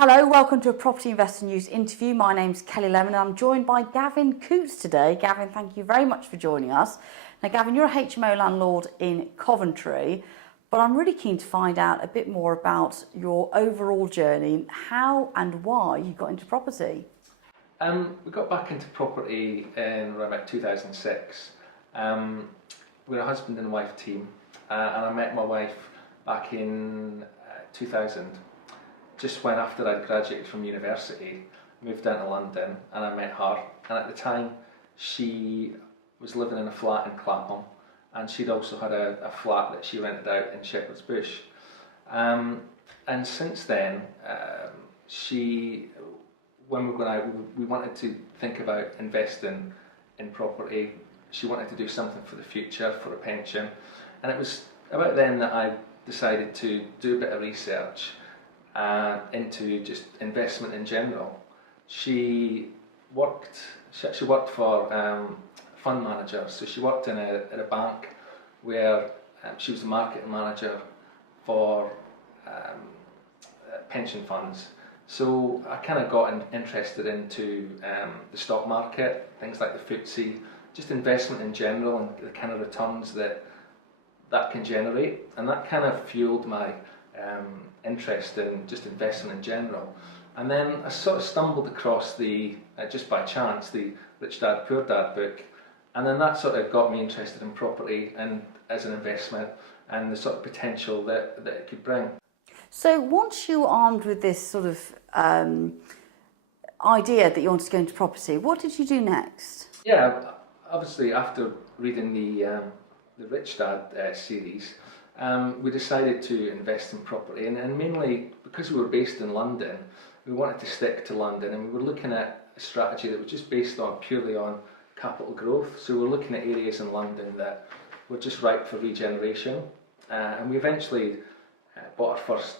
Hello, welcome to a Property Investor News interview. My name's Kelly Lemon and I'm joined by Gavin Coutts today. Gavin, thank you very much for joining us. Now, Gavin, you're a HMO landlord in Coventry, but I'm really keen to find out a bit more about your overall journey, how and why you got into property. We got back into property in around about 2006. We're a husband and wife team, and I met my wife back in 2000. Just when after I'd graduated from university, moved down to London and I met her, and at the time she was living in a flat in Clapham, and she'd also had a flat that she rented out in Shepherd's Bush. And since then, when we were going out, we wanted to think about investing in property. She wanted to do something for the future, for a pension, and it was about then that I decided to do a bit of research into just investment in general. She actually worked for fund managers, so she worked in a bank where she was the marketing manager for pension funds. So I kind of got interested into the stock market, things like the FTSE, just investment in general and the kind of returns that can generate, and that kind of fueled my interest in just investment in general. And then I sort of stumbled across just by chance, the Rich Dad Poor Dad book, and then that sort of got me interested in property and as an investment and the sort of potential that it could bring. So once you were armed with this sort of idea that you wanted to go into property, what did you do next? Yeah, obviously after reading the Rich Dad series, we decided to invest in property, and mainly because we were based in London, we wanted to stick to London, and we were looking at a strategy that was just based purely on capital growth. So we were looking at areas in London that were just ripe for regeneration, and we eventually bought our first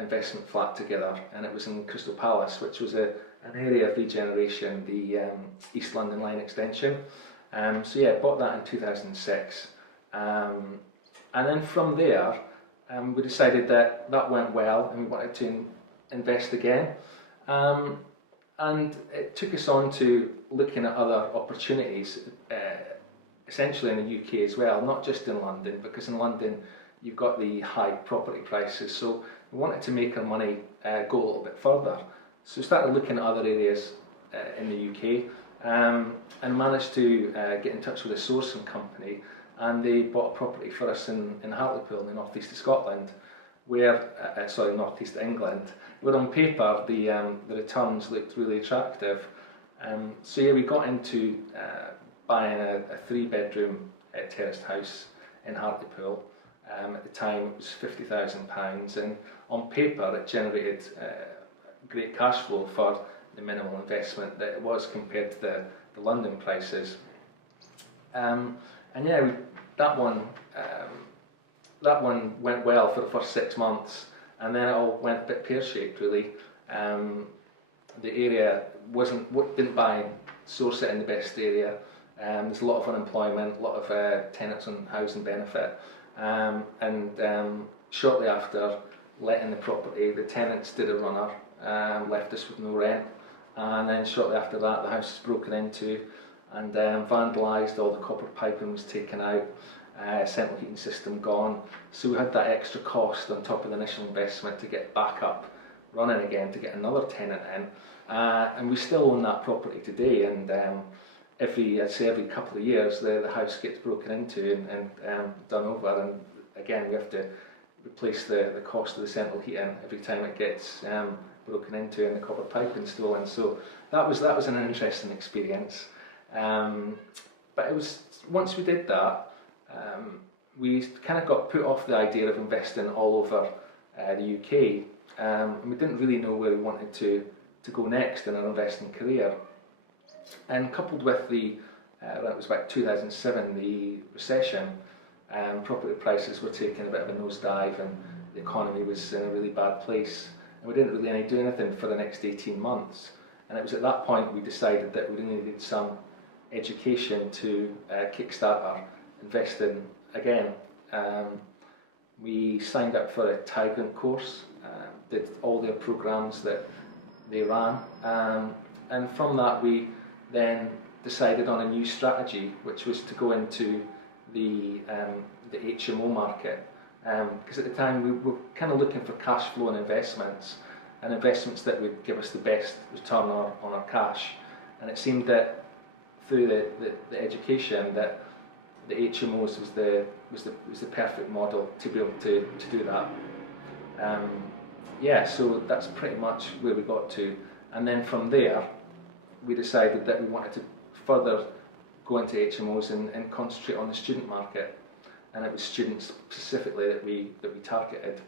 investment flat together, and it was in Crystal Palace, which was an area of regeneration, the East London Line extension. So yeah, bought that in 2006. And then from there, we decided that went well and we wanted to invest again. And it took us on to looking at other opportunities, essentially in the UK as well, not just in London, because in London you've got the high property prices. So we wanted to make our money go a little bit further. So we started looking at other areas in the UK, and managed to get in touch with a sourcing company, and they bought a property for us in Hartlepool in the northeast of Scotland, where northeast of England, where on paper the returns looked really attractive. So yeah, we got into buying a 3-bedroom terraced house in Hartlepool. At the time it was £50,000, and on paper it generated great cash flow for the minimal investment that it was compared to the London prices. And yeah, that one went well for the first 6 months, and then it all went a bit pear-shaped really. The area didn't source it in the best area. There's a lot of unemployment, a lot of tenants on housing benefit, and shortly after letting the property, the tenants did a runner, left us with no rent, and then shortly after that the house was broken into and vandalised. All the copper piping was taken out, central heating system gone, so we had that extra cost on top of the initial investment to get back up running again, to get another tenant in, and we still own that property today. And every couple of years the house gets broken into and done over, and again we have to replace the cost of the central heating every time it gets broken into and the copper piping stolen. So that was an interesting experience. But it was, once we did that, we kind of got put off the idea of investing all over the UK, and we didn't really know where we wanted to go next in our investing career. And coupled with it was about 2007, the recession, property prices were taking a bit of a nosedive and the economy was in a really bad place, and we didn't really do anything for the next 18 months. And it was at that point we decided that we really needed some education to kickstart our investing again. We signed up for a Tigrant course, did all their programs that they ran, and from that we then decided on a new strategy, which was to go into the HMO market, because at the time we were kind of looking for cash flow and investments that would give us the best return on our cash, and it seemed that through the education that the HMOs was the perfect model to be able to do that. Yeah, so that's pretty much where we got to, and then from there we decided that we wanted to further go into HMOs and concentrate on the student market, and it was students specifically that we targeted.